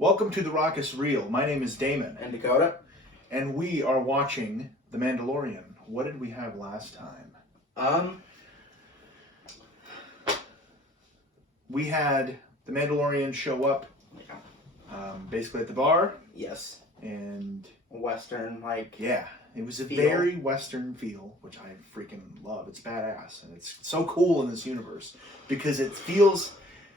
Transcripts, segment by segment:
Welcome to The Rock is Real. My name is Damon. And Dakota. And we are watching The Mandalorian. What did we have last time? We had The Mandalorian show up basically at the bar. Yes. And Western, yeah, it was a feel. very Western feel, which I freaking love. It's badass. And it's so cool in this universe because it feels,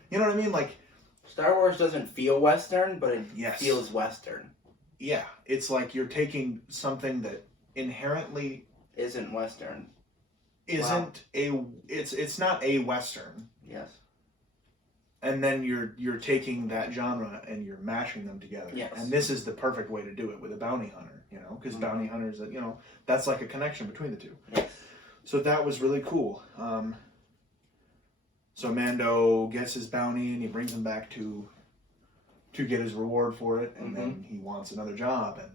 you know what I mean? Like, Star Wars doesn't feel Western, but it yes. feels Western. Yeah, it's like you're taking something that inherently isn't Western. It's not a Western. Yes. And then you're taking that genre and you're mashing them together. Yes. And this is the perfect way to do it with a bounty hunter, because bounty hunters, that's like a connection between the two. Yes. So that was really cool. So Mando gets his bounty and he brings him back to get his reward for it, and then he wants another job, and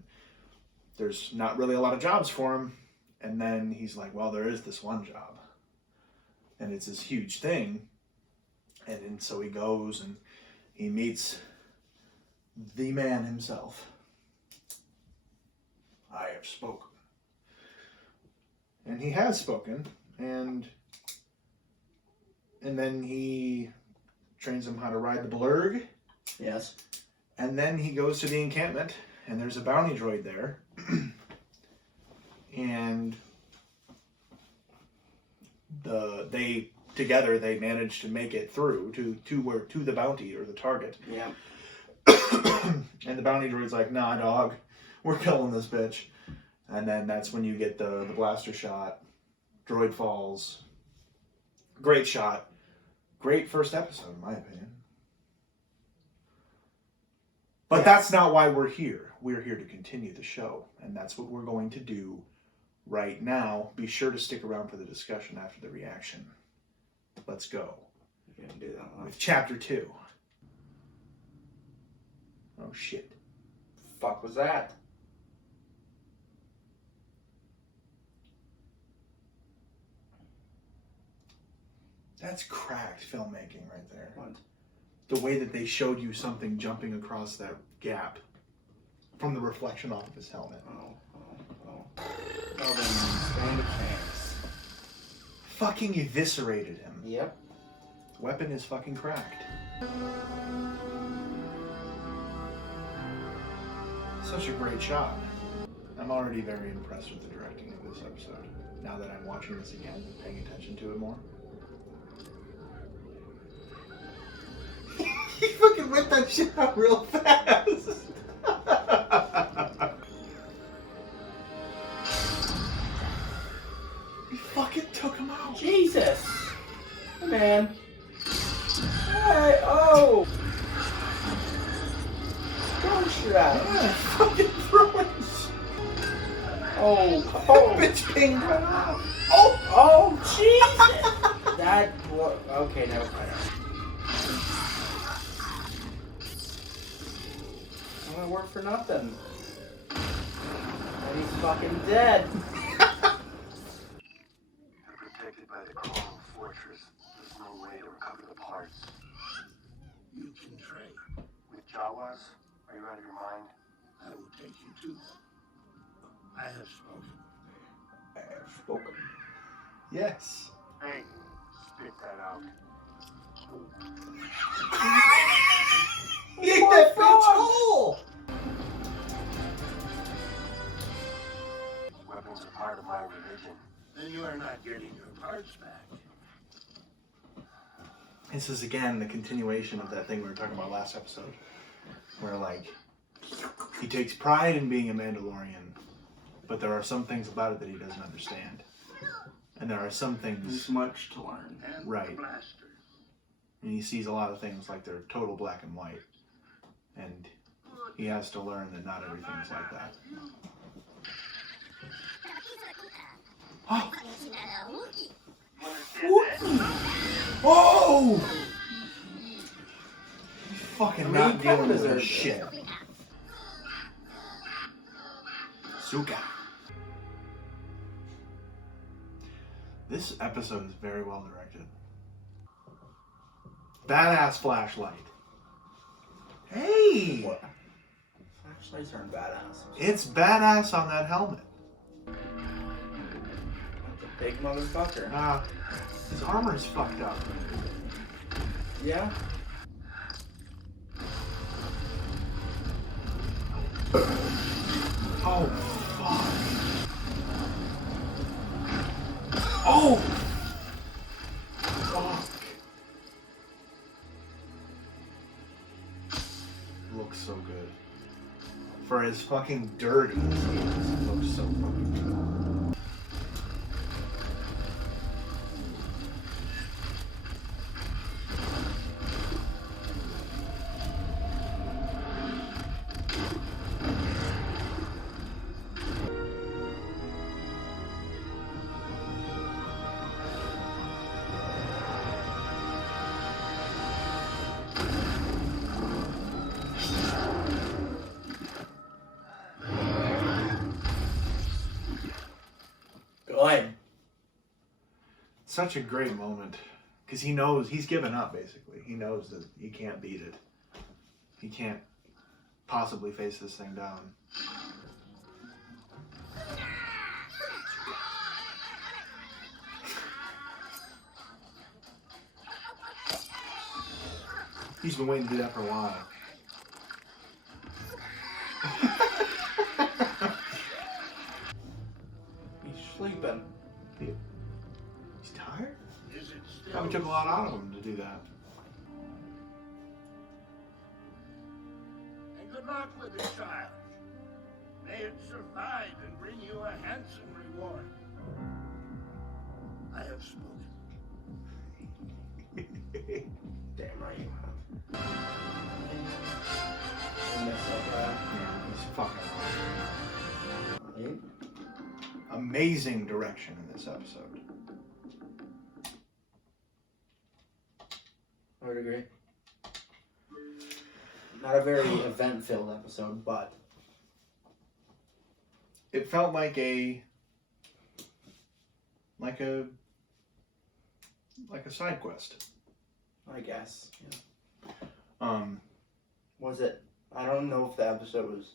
there's not really a lot of jobs for him. And then he's like, well, there is this one job, and it's this huge thing. And so he goes and he meets the man himself. I have spoken. And he has spoken, and then he trains him how to ride the blurg. Yes. And then he goes to the encampment, and there's a bounty droid there. And they together manage to make it through to the bounty or the target. Yeah. And the bounty droid's like, nah, dog, we're killing this bitch. And then that's when you get the blaster shot. Droid falls. Great shot. Great first episode, in my opinion. But that's not why we're here. We're here to continue the show. And that's what we're going to do right now. Be sure to stick around for the discussion after the reaction. Let's go. You can do that one. With Chapter 2. Oh, shit. Fuck was that? That's cracked filmmaking right there. What? The way that they showed you something jumping across that gap from the reflection off of his helmet. Oh, then stand a chance. Fucking eviscerated him. Yep. Weapon is fucking cracked. Such a great shot. I'm already very impressed with the directing of this episode. Now that I'm watching this again and paying attention to it more. He fucking whipped that shit out real fast. He fucking took him out. Jesus! Hey, man. Hey, oh! Don't shoot at him. Yeah, fucking throw it. Oh! Bitch pinged right off. Oh, Jesus! That was... Okay, never mind. Well, it worked for nothing. And he's fucking dead. Protected by the coral fortress. There's no way to recover the parts. You can trade. With Jawas, are you out of your mind? I will take you to them. I have spoken. I have spoken. Yes. Hey, spit that out. He ate that bitch whole! Weapons are part of my religion. Then you are not getting your parts back. This is again the continuation of that thing we were talking about last episode. Where he takes pride in being a Mandalorian, but there are some things about it that he doesn't understand. And there are some things... There's much to learn. And Right. the blaster. And he sees a lot of things like they're total black and white. And he has to learn that not everything is like that. Oh! Oh! Fucking not dealing with this shit. Suka. This episode is very well directed. Badass flashlight. Hey! money. What? Flashlights aren't badass. It's badass on that helmet. That's a big motherfucker. Nah, his armor's fucked up. Yeah. Oh, fuck. Oh! Fuck. Looks so good. For as fucking dirty as he is, it looks so fucking good. Good. Such a great moment. Because he knows, he's given up, basically. He knows that he can't beat it. He can't possibly face this thing down. He's been waiting to do that for a while. He's sleeping. He's tired? Is it still? Probably took a lot out of him to do that. And good luck with the child. May it survive and bring you a handsome reward. I have spoken. Damn right you have. I mess up that. Yeah, he's fucking awesome. Right? Amazing direction in this episode. I would agree. Not a very event-filled episode, but It felt like a side quest. I guess. Yeah. Was it? I don't know if the episode was.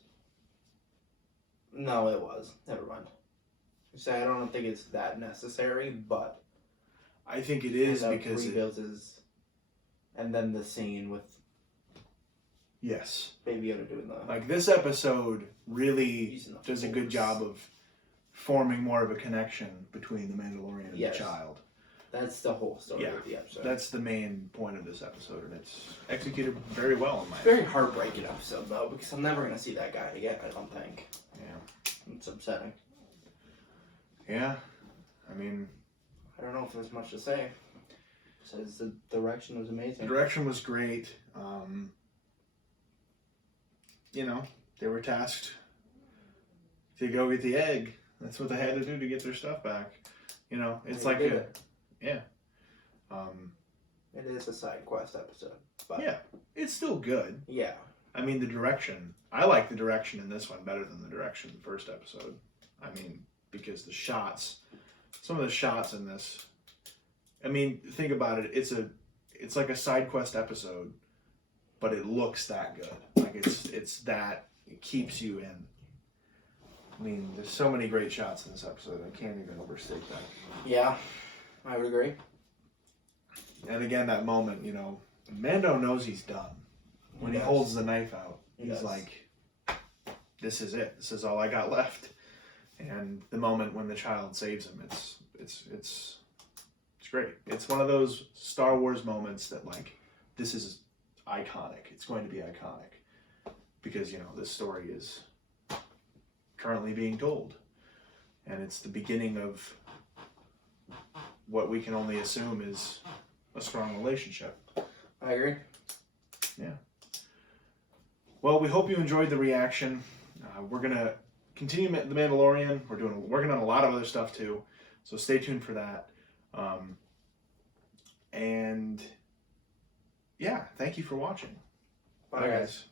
No, it was. Never mind. So I don't think it's that necessary, but I think it is because rebuilds his, and then the scene with yes, Baby Yoda doing the like this episode really using the does a good force. job of forming more of a connection between the Mandalorian and Yes. the child. That's the whole story Yeah, of the episode. That's the main point of this episode, and it's executed very well in my a very opinion. heartbreaking episode though, because I'm never gonna see that guy again. I don't think. Yeah. It's upsetting. Yeah. I mean, I don't know if there's much to say. Says the direction was the amazing. direction was great. You know, they were tasked to go get the egg. That's what they had to do to get their stuff back. You know, it's They like did a, it. yeah. It is a side quest episode, but Yeah, it's still good. yeah. I mean, the direction. I like the direction in this one better than the direction in the first episode. I mean, because the shots, some of the shots in this. I mean, think about it. It's like a side quest episode, but it looks that good. Like it's that it keeps you in. I mean, there's so many great shots in this episode. I can't even overstate that. Yeah, I would agree. And again, that moment, you know, Mando knows he's done. When he does. holds the knife out, He he's does. like, this is it. This is all I got left. And the moment when the child saves him, it's great. It's one of those Star Wars moments that, like, this is iconic. It's going to be iconic. Because, you know, this story is currently being told. And it's the beginning of what we can only assume is a strong relationship. I agree. Well, we hope you enjoyed the reaction. We're gonna continue The Mandalorian. We're working on a lot of other stuff too, so stay tuned for that. And yeah, thank you for watching. Bye, guys.